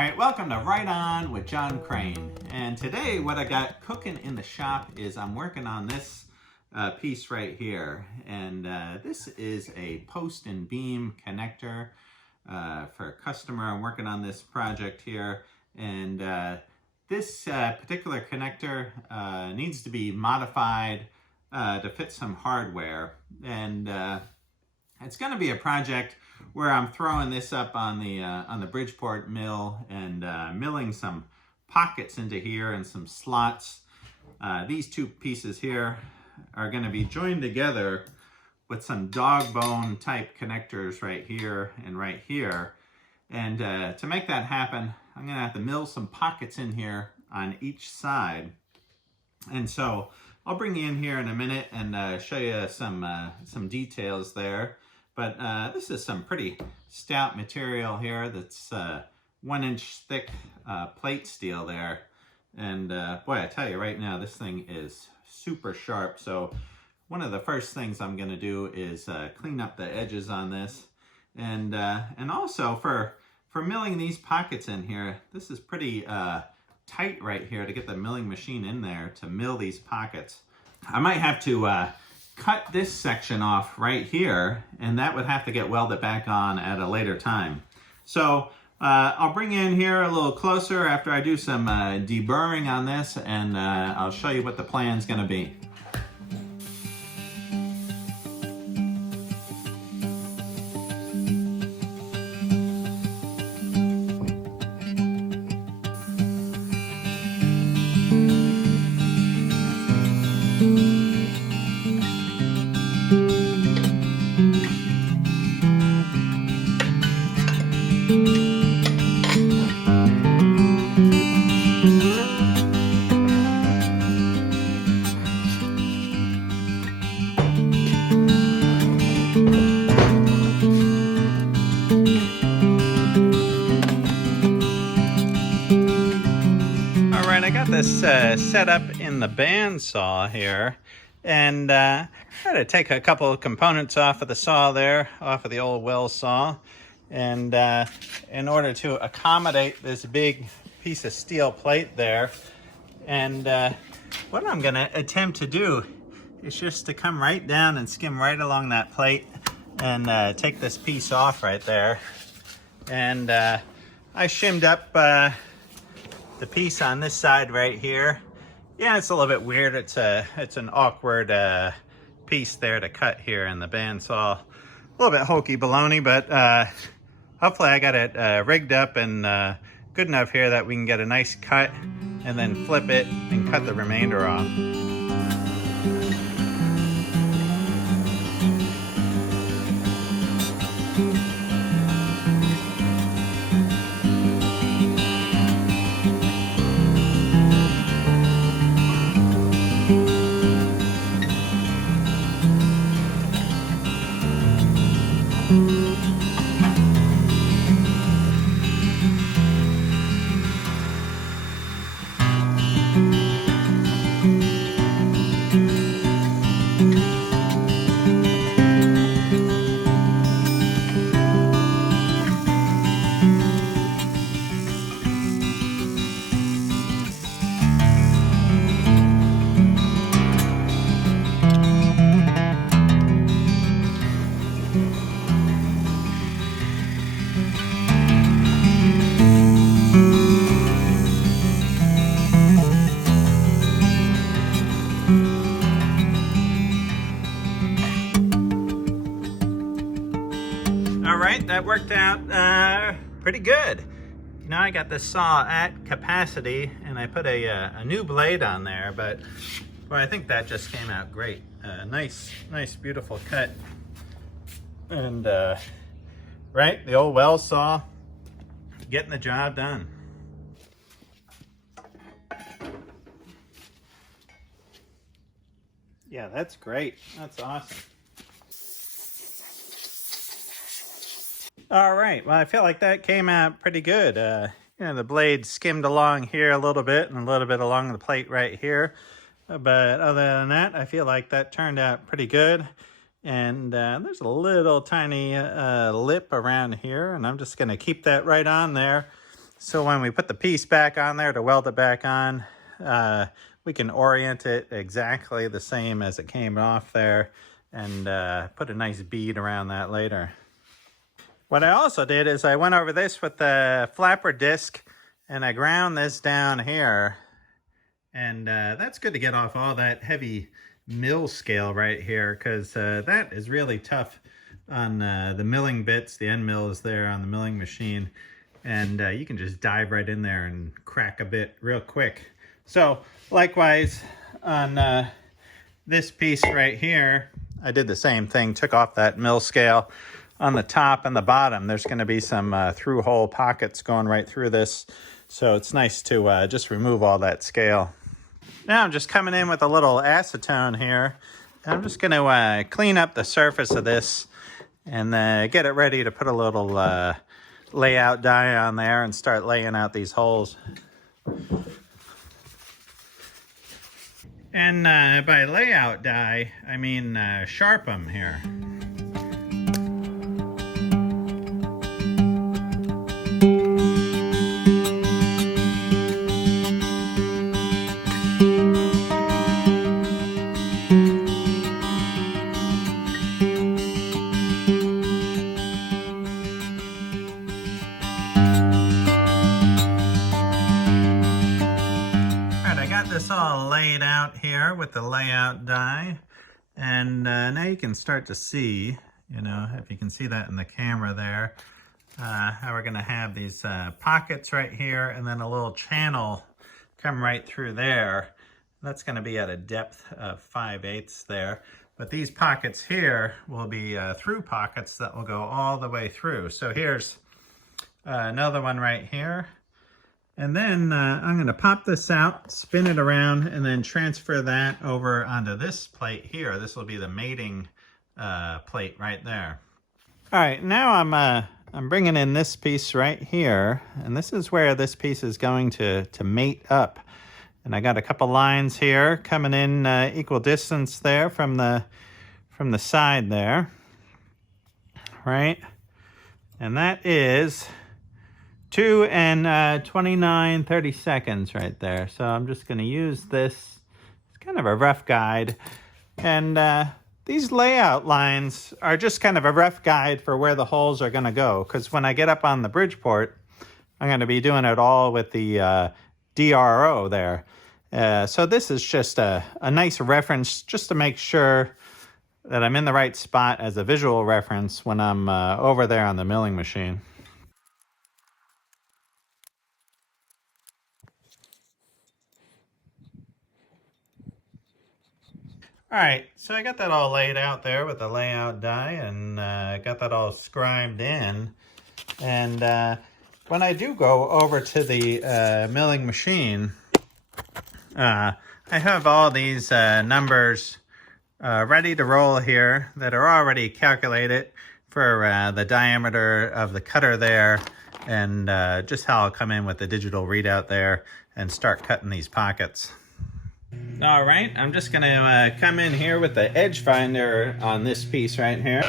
All right, welcome to Right On with John Crane. And today what I got cooking in the shop is I'm working on this piece right here. And this is a post and beam connector for a customer. I'm working on this project here. And this particular connector needs to be modified to fit some hardware. And it's going to be a project where I'm throwing this up on the Bridgeport mill and milling some pockets into here and some slots. These two pieces here are going to be joined together with some dog bone type connectors right here and right here. And to make that happen, I'm going to have to mill some pockets in here on each side. And so I'll bring you in here in a minute and show you some details there. But this is some pretty stout material here that's 1 inch thick plate steel there. And boy, I tell you right now, this thing is super sharp. So one of the first things I'm going to do is clean up the edges on this. And also for milling these pockets in here, this is pretty tight right here to get the milling machine in there to mill these pockets. I might have to cut this section off right here, and that would have to get welded back on at a later time. So I'll bring you in here a little closer after I do some deburring on this, and I'll show you what the plan's going to be. I got this set up in the bandsaw here, and I had to take a couple of components off of the saw there, off of the old well saw, and in order to accommodate this big piece of steel plate there. And what I'm going to attempt to do is just to come right down and skim right along that plate and take this piece off right there. And I shimmed up the piece on this side right here. Yeah, it's a little bit weird. It's an awkward piece there to cut here in the bandsaw. A little bit hokey baloney, but hopefully I got it rigged up and good enough here that we can get a nice cut and then flip it and cut the remainder off. Alright, that worked out pretty good. Now I got this saw at capacity and I put a new blade on there, but well, I think that just came out great. Nice, beautiful cut. And right, the old well saw, getting the job done. Yeah, that's great. That's awesome. All right, well, I feel like that came out pretty good. You know, the blade skimmed along here a little bit and a little bit along the plate right here. But other than that, I feel like that turned out pretty good. And there's a little tiny lip around here, and I'm just going to keep that right on there. So when we put the piece back on there to weld it back on, we can orient it exactly the same as it came off there and put a nice bead around that later. What I also did is I went over this with the flapper disc and I ground this down here. And that's good to get off all that heavy mill scale right here, because that is really tough on the milling bits. The end mill is there on the milling machine. And you can just dive right in there and crack a bit real quick. So likewise on this piece right here, I did the same thing, took off that mill scale. On the top and the bottom, there's going to be some through hole pockets going right through this. So it's nice to just remove all that scale. Now I'm just coming in with a little acetone here. I'm just going to clean up the surface of this and get it ready to put a little layout die on there and start laying out these holes. And by layout die, I mean sharp them here. This all laid out here with the layout die, and now you can start to see, you know, if you can see that in the camera there, how we're going to have these pockets right here and then a little channel come right through there. That's going to be at a depth of 5/8 there, but these pockets here will be through pockets that will go all the way through. So here's another one right here. And then I'm going to pop this out, spin it around, and then transfer that over onto this plate here. This will be the mating plate right there. All right, now I'm bringing in this piece right here, and this is where this piece is going to mate up. And I got a couple lines here coming in equal distance there from the side there, right? And that is 2 and 29/30 right there. So I'm just going to use this. It's kind of a rough guide. And these layout lines are just kind of a rough guide for where the holes are going to go. Because when I get up on the Bridgeport, I'm going to be doing it all with the DRO there. So this is just a nice reference just to make sure that I'm in the right spot as a visual reference when I'm over there on the milling machine. All right, so I got that all laid out there with the layout die and got that all scribed in. And when I do go over to the milling machine, I have all these numbers ready to roll here that are already calculated for the diameter of the cutter there and just how I'll come in with the digital readout there and start cutting these pockets. All right, I'm just going to come in here with the edge finder on this piece right here.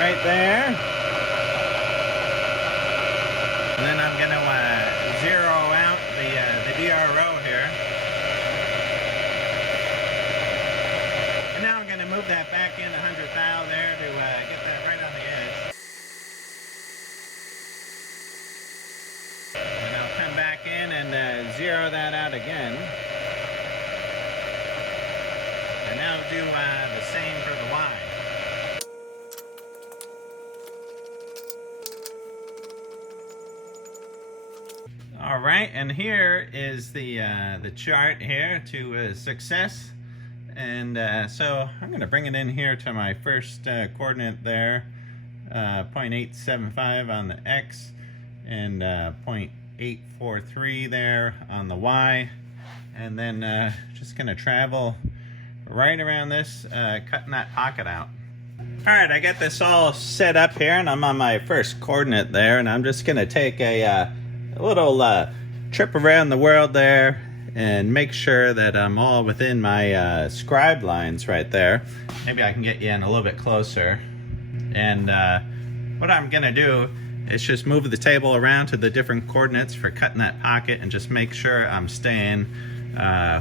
Right there. And then I'm going to zero out the DRO here. And now I'm going to move that back in 100 thou there to get that right on the edge. And I'll come back in and zero that out again. And now do the same for the Y. All right, and here is the chart here to success. And so I'm going to bring it in here to my first coordinate there, 0.875 on the X and 0.843 there on the Y. And then just going to travel right around this, cutting that pocket out. All right, I got this all set up here, and I'm on my first coordinate there, and I'm just going to take a little trip around the world there and make sure that I'm all within my scribe lines right there. Maybe I can get you in a little bit closer. And what I'm gonna do is just move the table around to the different coordinates for cutting that pocket and just make sure I'm staying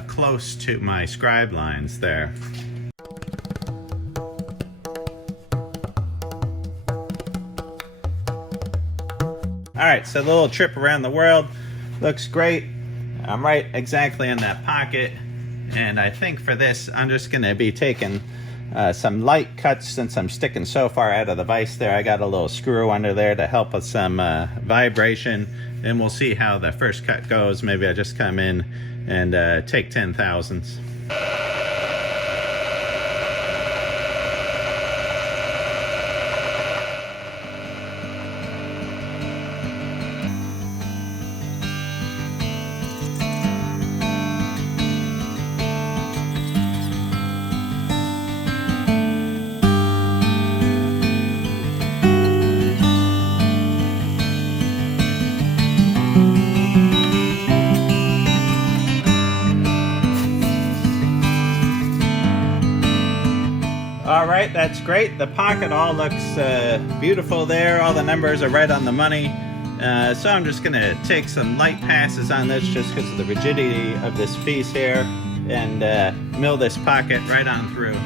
close to my scribe lines there. All right, so the little trip around the world looks great. I'm right exactly in that pocket. And I think for this, I'm just gonna be taking some light cuts since I'm sticking so far out of the vise there. I got a little screw under there to help with some vibration. And we'll see how the first cut goes. Maybe I just come in and take 10 thousandths. All right, that's great. The pocket all looks beautiful there. All the numbers are right on the money. So I'm just gonna take some light passes on this just because of the rigidity of this piece here and mill this pocket right on through.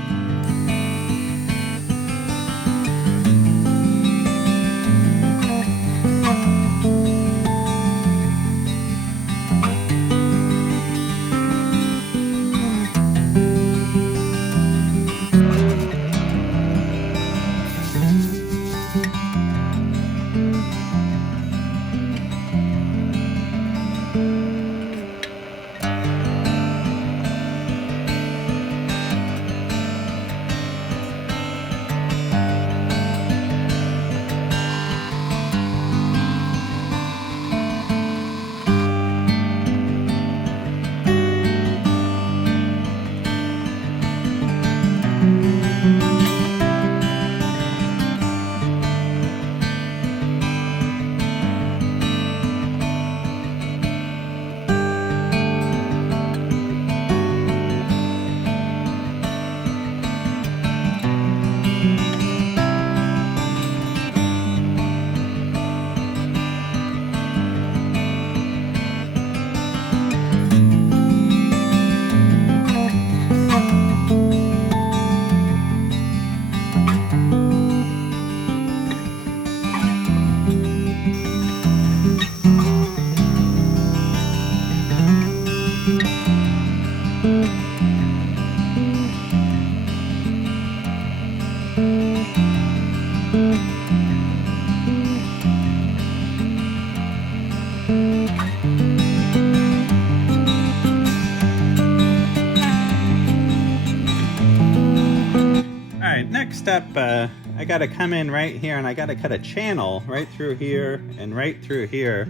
Next up, I gotta come in right here and I gotta cut a channel right through here and right through here.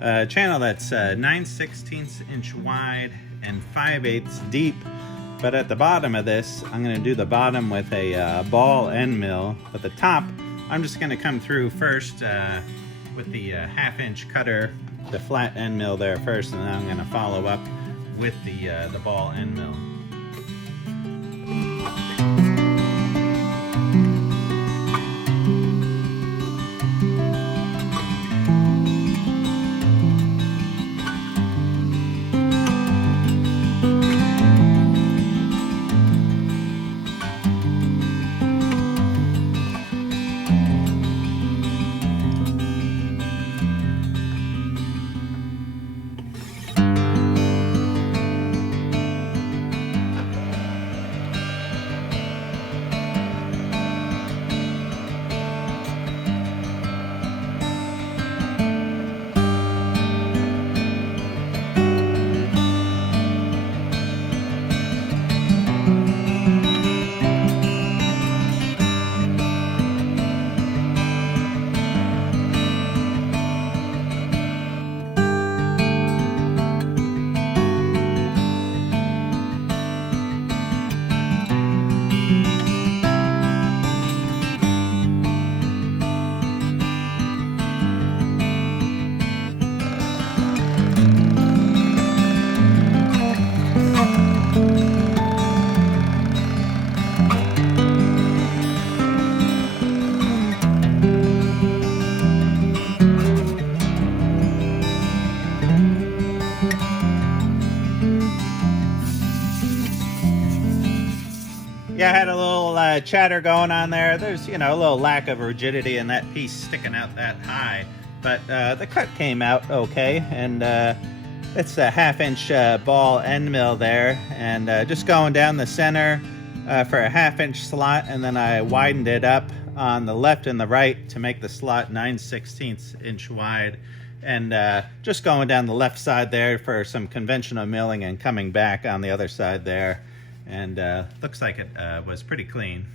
A channel that's 9/16 inch wide and 5/8 deep. But at the bottom of this, I'm gonna do the bottom with a ball end mill. But the top, I'm just gonna come through first with the 1/2 inch cutter, the flat end mill there first, and then I'm gonna follow up with the ball end mill. Yeah, I had a little chatter going on there. There's, you know, a little lack of rigidity in that piece sticking out that high. But the cut came out okay, and it's a 1/2-inch ball end mill there, and just going down the center for a 1/2-inch slot, and then I widened it up on the left and the right to make the slot 9/16 inch wide, and just going down the left side there for some conventional milling and coming back on the other side there, and looks like it was pretty clean.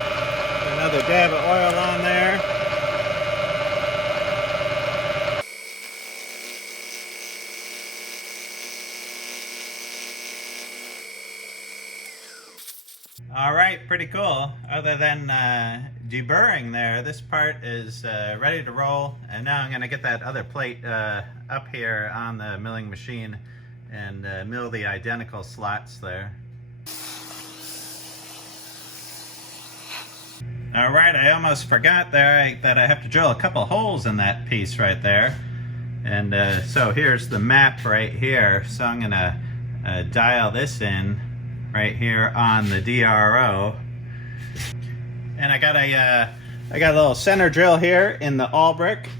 Another dab of oil on there. All right, pretty cool. Other than deburring there, this part is ready to roll. And now I'm gonna get that other plate up here on the milling machine and mill the identical slots there. All right, I almost forgot there that I have to drill a couple holes in that piece right there. And so here's the map right here. So I'm gonna dial this in right here on the DRO, and I got a little center drill here in the all brick.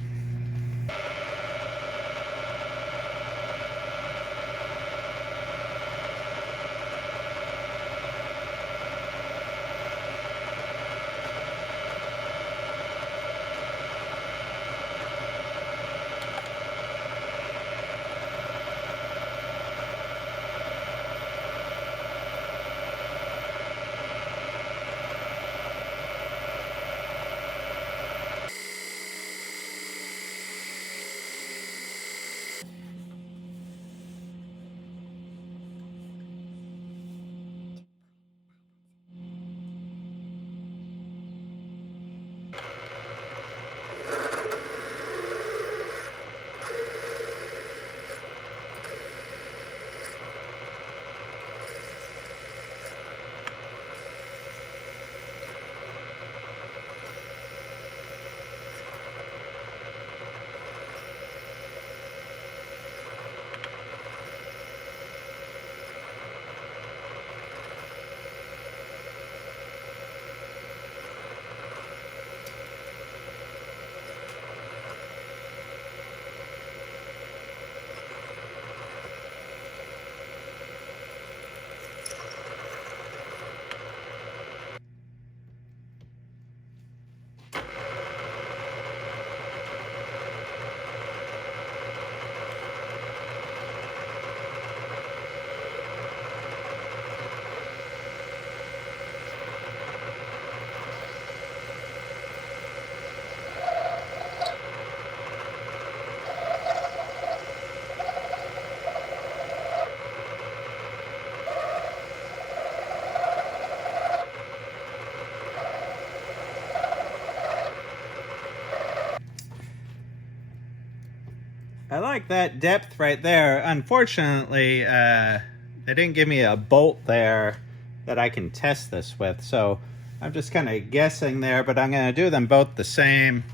I like that depth right there. Unfortunately, they didn't give me a bolt there that I can test this with, so I'm just kind of guessing there, but I'm going to do them both the same.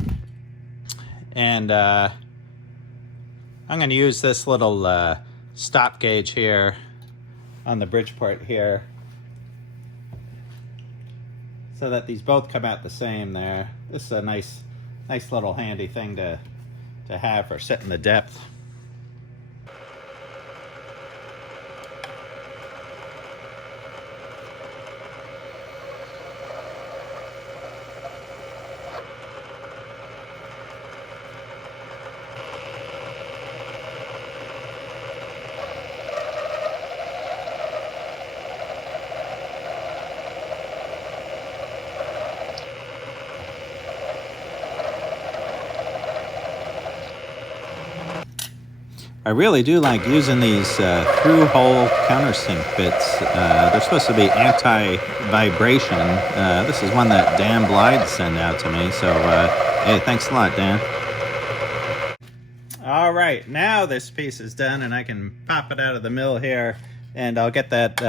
And I'm going to use this little stop gauge here on the Bridgeport here so that these both come out the same there. This is a nice little handy thing to have for setting the depth. I really do like using these through-hole countersink bits. They're supposed to be anti-vibration. This is one that Dan Blythe sent out to me, so hey, thanks a lot, Dan. All right, now this piece is done, and I can pop it out of the mill here, and I'll get that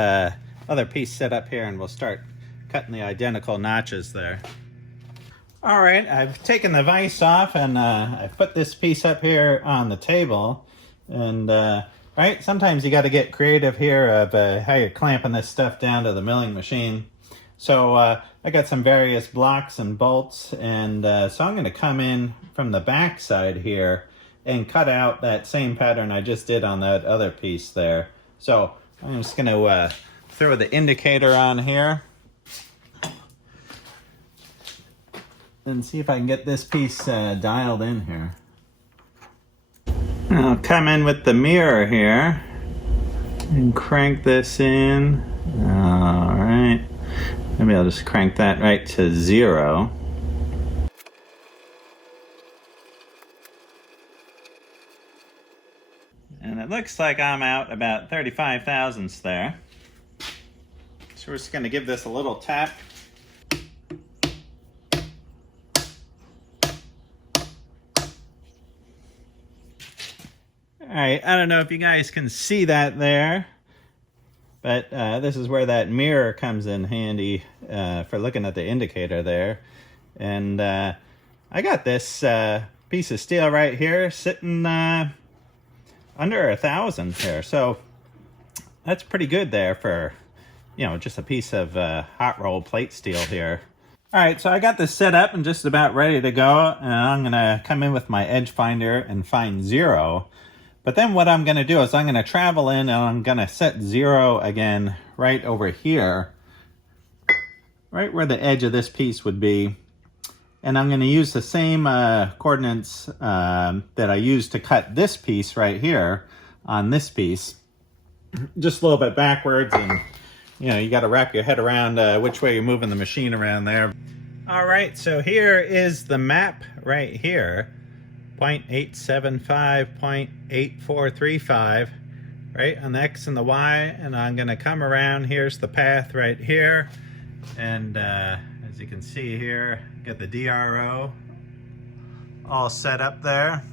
other piece set up here, and we'll start cutting the identical notches there. All right, I've taken the vise off, and I've put this piece up here on the table. And right, sometimes you got to get creative here of how you're clamping this stuff down to the milling machine. So I got some various blocks and bolts, and so I'm going to come in from the back side here and cut out that same pattern I just did on that other piece there. So I'm just going to throw the indicator on here and see if I can get this piece dialed in here. I'll come in with the mirror here and crank this in. All right. Maybe I'll just crank that right to 0. And it looks like I'm out about 35 thousandths there. So we're just going to give this a little tap. Alright, I don't know if you guys can see that there, but this is where that mirror comes in handy for looking at the indicator there. And I got this piece of steel right here sitting under 1,000 here, so that's pretty good there for, you know, just a piece of hot roll plate steel here. Alright, so I got this set up and just about ready to go, and I'm going to come in with my edge finder and find 0. But then what I'm going to do is I'm going to travel in and I'm going to set 0 again right over here, right where the edge of this piece would be. And I'm going to use the same coordinates that I used to cut this piece right here on this piece, just a little bit backwards, and you know, you got to wrap your head around which way you're moving the machine around there. All right, so here is the map right here. 0.875, 0.8435, right on the X and the Y, and I'm going to come around. Here's the path right here, and as you can see here, got the DRO all set up there.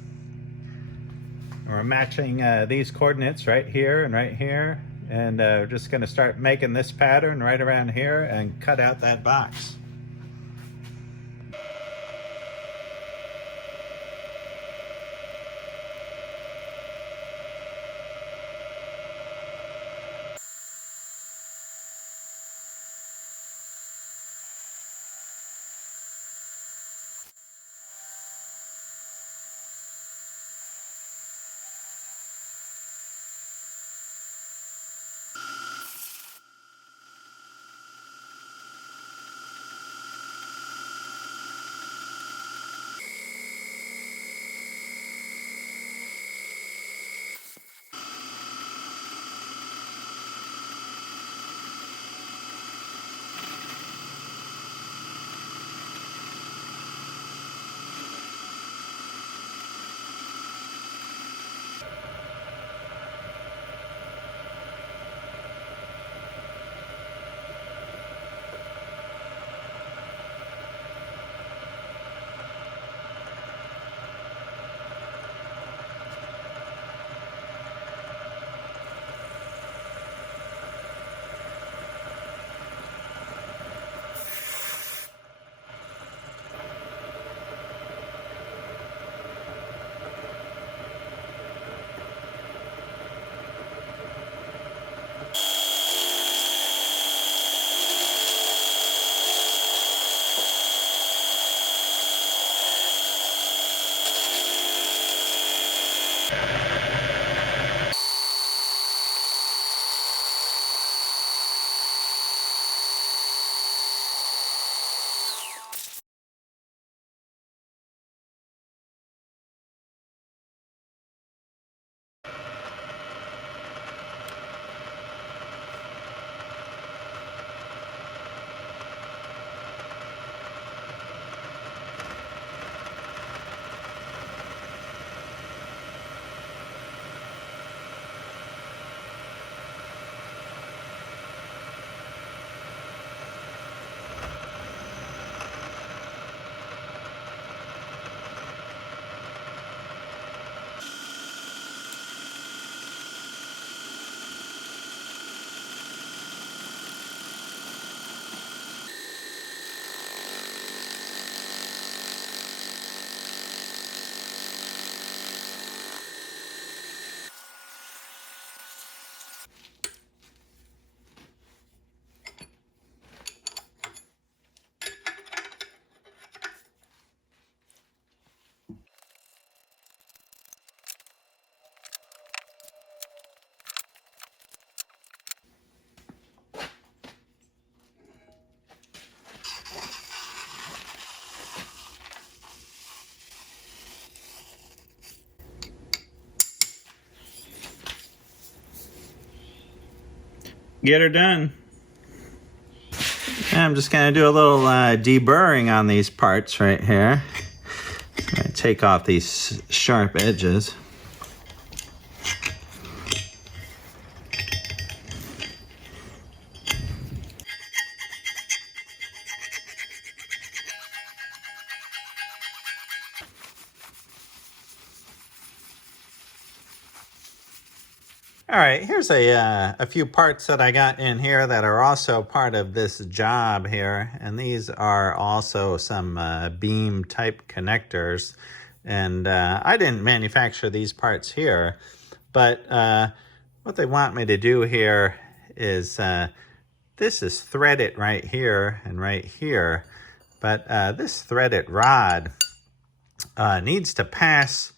We're matching these coordinates right here and right here, and we're just going to start making this pattern right around here and cut out that box. get her done. And I'm just going to do a little deburring on these parts right here. Take off these sharp edges. All right, here's a few parts that I got in here that are also part of this job here. And these are also some beam type connectors. And I didn't manufacture these parts here, but what they want me to do here is this is threaded right here and right here. But this threaded rod needs to pass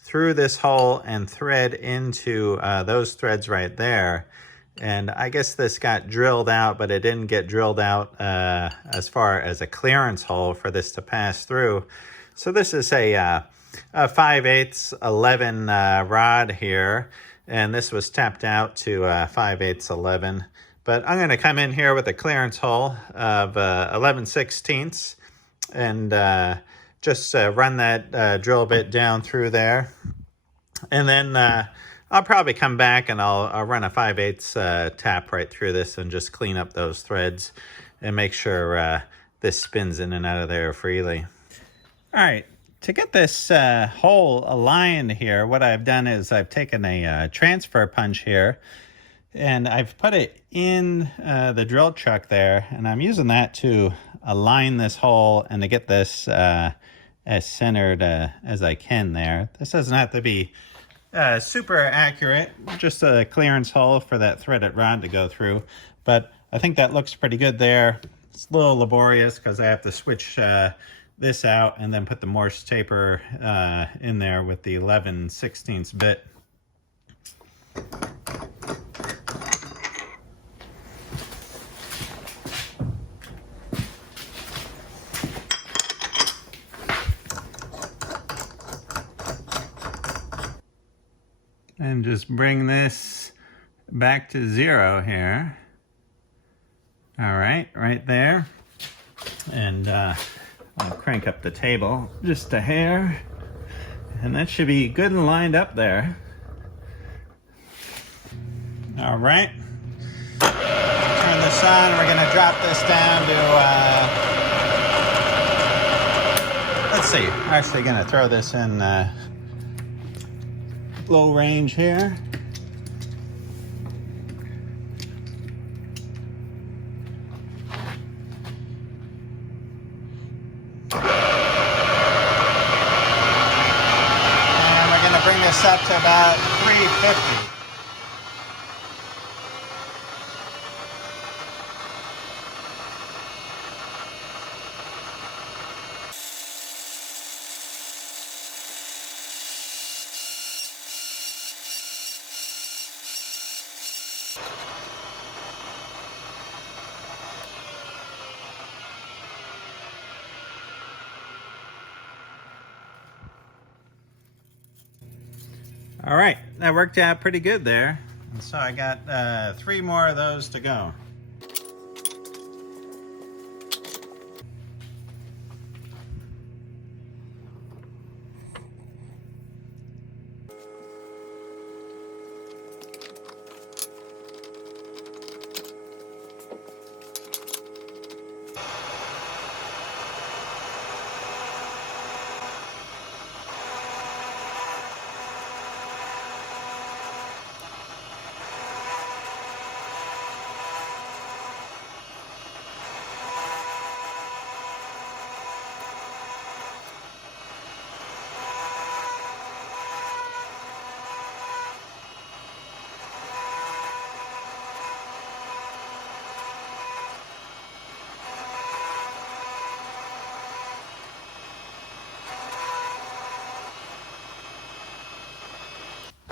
through this hole and thread into those threads right there. And I guess this got drilled out, but it didn't get drilled out as far as a clearance hole for this to pass through. So this is a 5/8 11 rod here, and this was tapped out to 5/8 11. But I'm going to come in here with a clearance hole of 11/16 and just run that drill bit down through there. And then I'll probably come back and I'll run a 5/8 tap right through this and just clean up those threads and make sure this spins in and out of there freely. All right, to get this hole aligned here, what I've done is I've taken a transfer punch here and I've put it in the drill chuck there, and I'm using that to align this hole and to get this as centered as I can there. This doesn't have to be super accurate, just a clearance hole for that threaded rod to go through. But I think that looks pretty good there. It's a little laborious because I have to switch this out and then put the Morse taper in there with the 11/16 bit. And just bring this back to 0 here. All right, right there. And I'll crank up the table just a hair. And that should be good and lined up there. All right. Turn this on. We're going to drop this down to, let's see. We're actually going to throw this in low range here. And we're going to bring this up to about 350. All right, that worked out pretty good there. And so I got 3 more of those to go.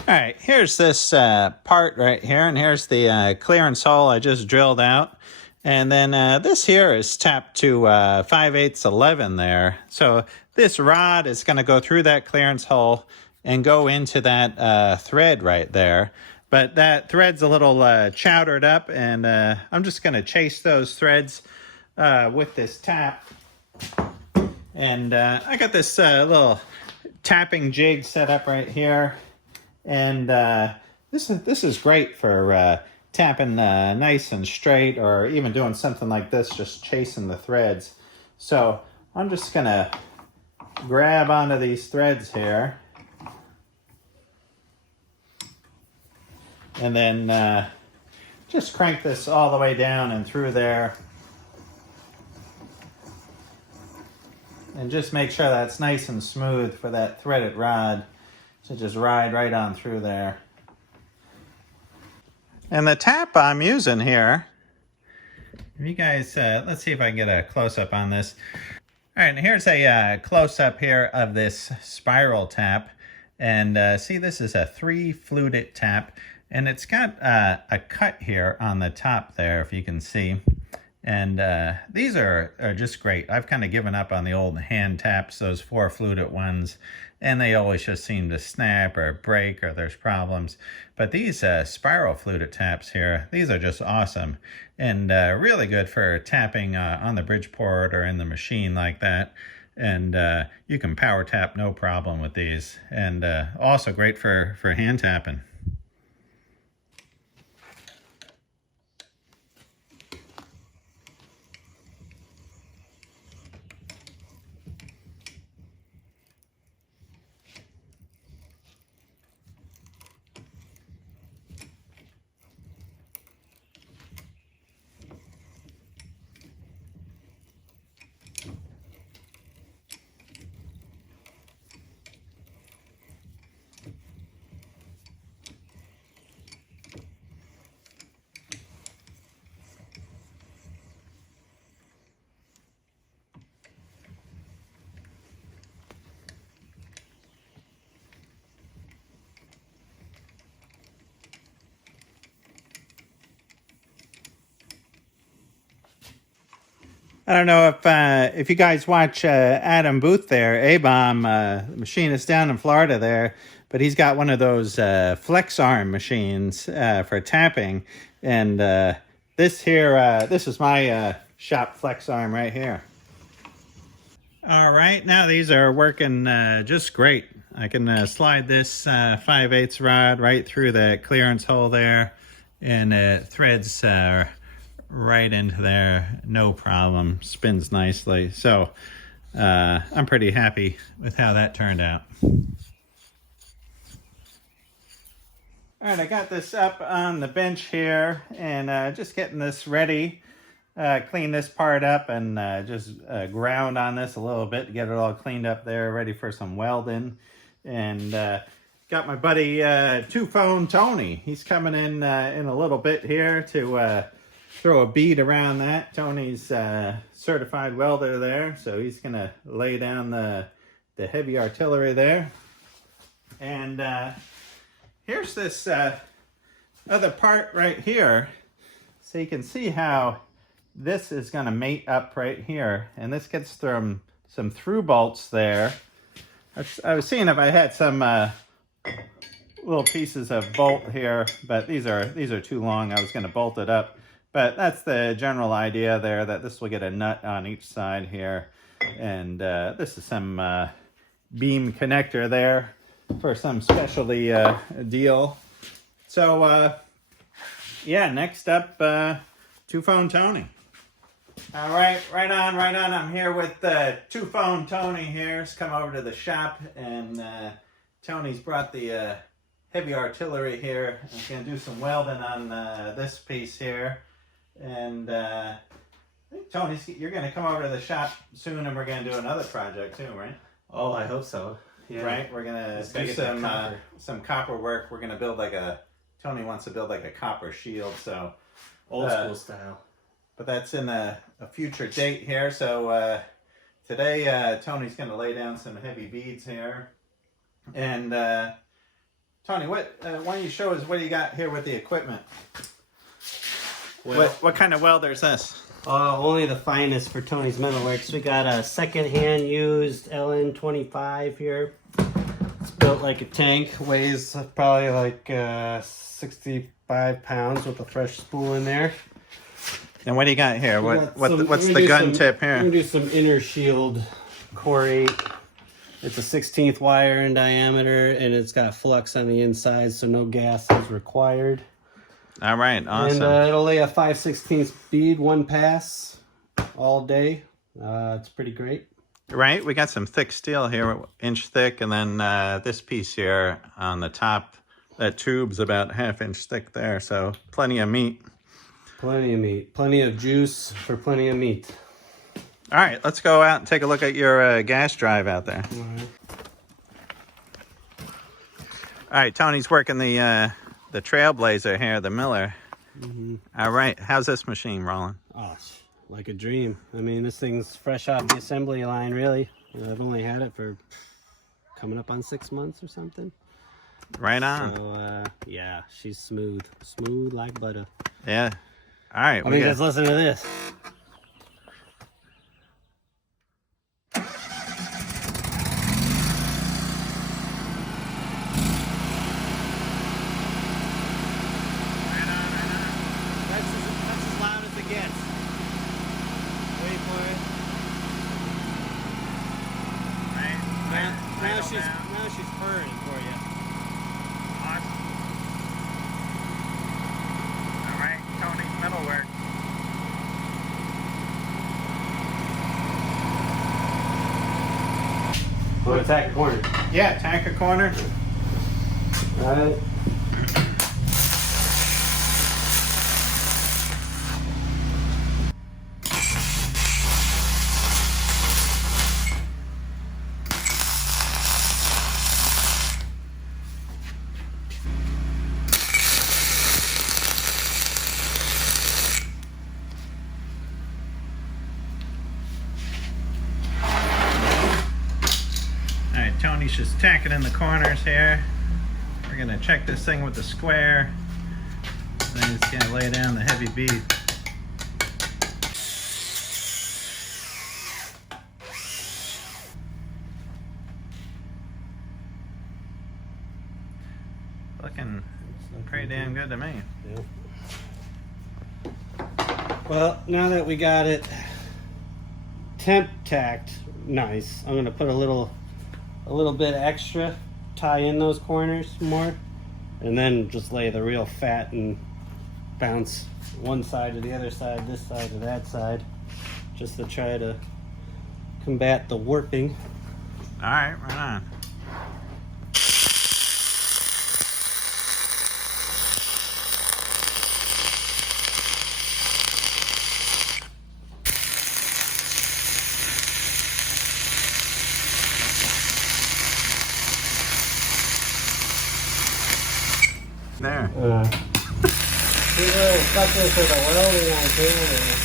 All right, here's this part right here, and here's the clearance hole I just drilled out. And then this here is tapped to 5/8 11 there. So this rod is going to go through that clearance hole and go into that thread right there. But that thread's a little chowdered up, and I'm just going to chase those threads with this tap. And I got this little tapping jig set up right here. And this is great for tapping nice and straight, or even doing something like this, just chasing the threads. So I'm just going to grab onto these threads here. And then just crank this all the way down and through there. And just make sure that's nice and smooth for that threaded rod to just ride right on through there. And the tap I'm using here, if you guys, let's see if I can get a close-up on this. All right, and here's a close-up here of this spiral tap. And see, this is a 3-fluted tap. And it's got a cut here on the top there, if you can see. And these are just great. I've kind of given up on the old hand taps, those 4-fluted ones, and they always just seem to snap or break, or there's problems. But these spiral fluted taps here, these are just awesome, and really good for tapping on the Bridgeport or in the machine like that. And you can power tap no problem with these, and also great for hand tapping. I don't know if you guys watch Adam Booth there, A-Bomb, the machinist down in Florida there, but he's got one of those flex arm machines for tapping. And this here, this is my shop flex arm right here. All right, now these are working just great. I can slide this 5/8 rod right through the clearance hole there, and it threads right into there, no problem, spins nicely. So I'm pretty happy with how that turned out. All right, I got this up on the bench here, and just getting this ready. Clean this part up and just ground on this a little bit to get it all cleaned up there, ready for some welding. And got my buddy Two-Phone Tony. He's coming in a little bit here to throw a bead around that. Tony's certified welder there, so he's gonna lay down the heavy artillery there. And here's this other part right here, so you can see how this is gonna mate up right here, and this gets some through bolts there. I was seeing if I had some little pieces of bolt here, but these are too long. I was gonna bolt it up. But that's the general idea there, that this will get a nut on each side here. And this is some beam connector there for some specialty deal. So, yeah, next up, Two-Phone Tony. All right, right on. I'm here with Two-Phone Tony here. He's come over to the shop, and Tony's brought the heavy artillery here. I'm going to do some welding on this piece here. And I think, Tony, you're going to come over to the shop soon, and we're going to do another project too, right? Oh, I hope so. Yeah. Right? We're going to do some copper work. We're going to build Tony wants to build like a copper shield, so old school style. But that's in a future date here. So today Tony's going to lay down some heavy beads here. And Tony, why don't you show us what you got here with the equipment? Well, what kind of welder is this? Only the finest for Tony's Metalworks. We got a second-hand used LN25 here. It's built like a tank, weighs probably like 65 pounds with a fresh spool in there. And what do you got here? What's the gun tip here? We're gonna do some inner shield core 8. It's a 16th wire in diameter, and it's got flux on the inside, so no gas is required. All right, awesome. And it'll lay a 5/16 bead, one pass, all day. It's pretty great. Right, we got some thick steel here, inch thick, and then this piece here on the top, that tube's about 1/2 inch thick there, so plenty of meat. Plenty of meat. Plenty of juice for plenty of meat. All right, let's go out and take a look at your gas drive out there. All right. All right, Tony's working the Trailblazer here, the Miller. Mm-hmm. All right, how's this machine rolling? Oh, like a dream. I mean, this thing's fresh off the assembly line, really. I've only had it for coming up on 6 months or something. Right on. So, yeah, she's smooth. Smooth like butter. Yeah. All right. I mean, just listen to this. Now she's purring for you. Awesome. All right, Tony's metal work. Want to attack a corner? Yeah, attack a corner. All right. Tony's just tacking in the corners here. We're gonna check this thing with the square. Then he's gonna lay down the heavy bead. Looking pretty damn good to me. Yeah. Well, now that we got it temp tacked nice, I'm gonna put a little bit extra, tie in those corners more, and then just lay the real fat and bounce one side to the other side, this side to that side, just to try to combat the warping. All right, right on. There. We really stuck this with a welding on camera.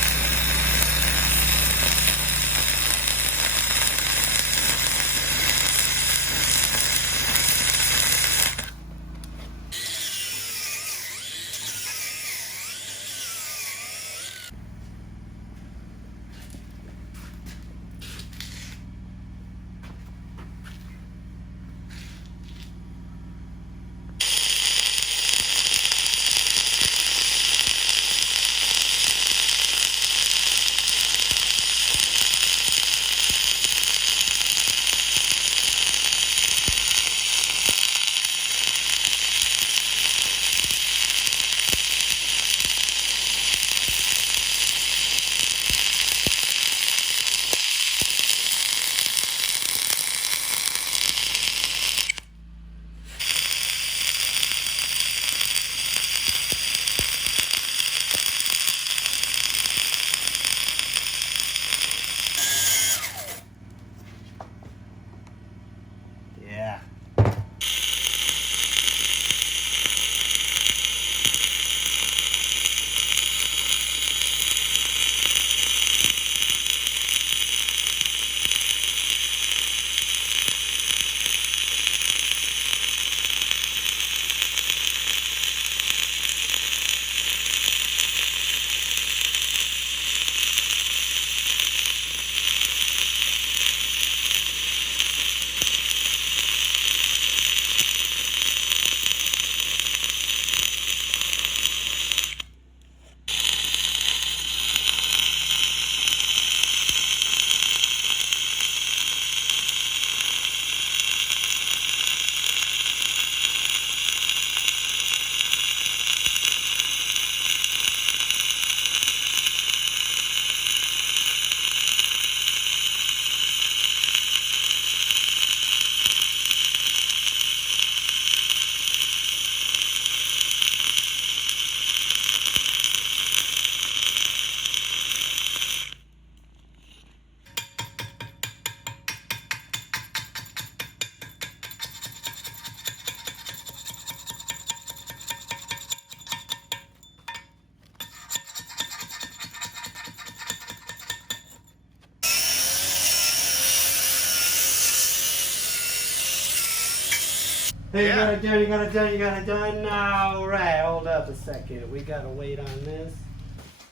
Hey, Yeah. you got it done. All right, hold up a second. We gotta wait on this.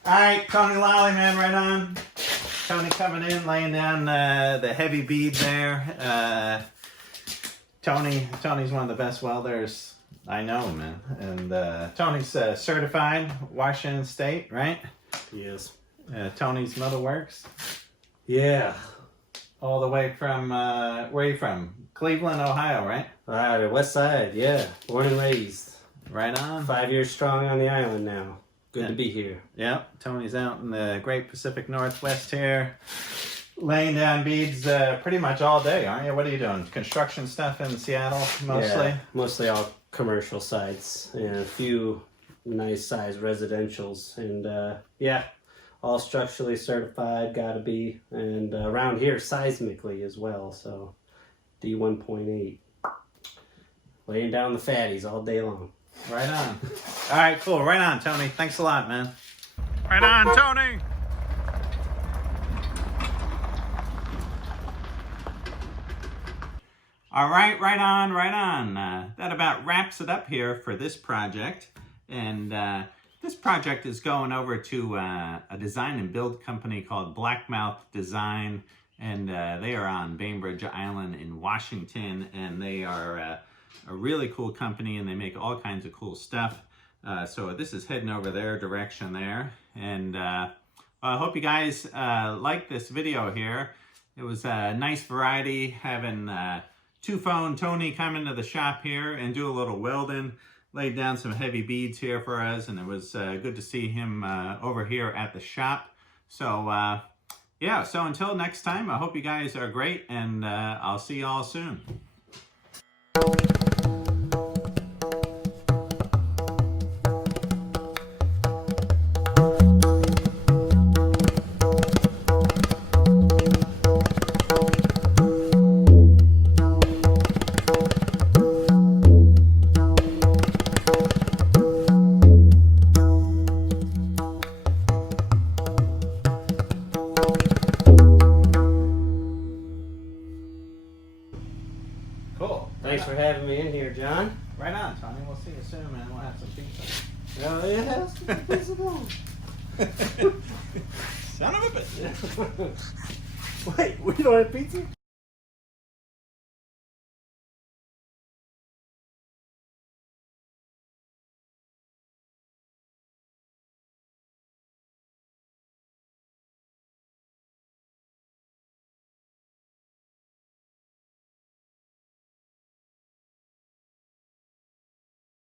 All right, Tony Lally, man, right on. Tony coming in, laying down the heavy bead there. Tony's one of the best welders I know, man. And Tony's certified, Washington State, right? Yes. Tony's Metalworks. Yeah. All the way from, where are you from? Cleveland, Ohio, right? All right, the west side, yeah. Born and raised. Right on. 5 years strong on the island now. Good Yeah. to be here. Yep, Tony's out in the great Pacific Northwest here, laying down beads pretty much all day, aren't you? What are you doing? Construction stuff in Seattle, mostly? Yeah, mostly all commercial sites and a few nice sized residentials. And yeah, all structurally certified, gotta be. And around here, seismically as well. So D1.8. Laying down the fatties all day long. Right on. All right, cool. Right on, Tony. Thanks a lot, man. Right on, Tony. All right, right on, right on. That about wraps it up here for this project. And this project is going over to a design and build company called Blackmouth Design. And they are on Bainbridge Island in Washington. And they are a really cool company, and they make all kinds of cool stuff. So this is heading over their direction there. And I hope you guys like this video here. It was a nice variety having two-phone Tony come into the shop here and do a little welding, laid down some heavy beads here for us, and it was good to see him over here at the shop. So yeah, so until next time, I hope you guys are great, and I'll see you all soon. Cool. Thanks for having me in here, John. Right on, Tony. We'll see you soon, man. We'll have some pizza. Oh, yeah. Son of a bitch. Wait, we don't have pizza?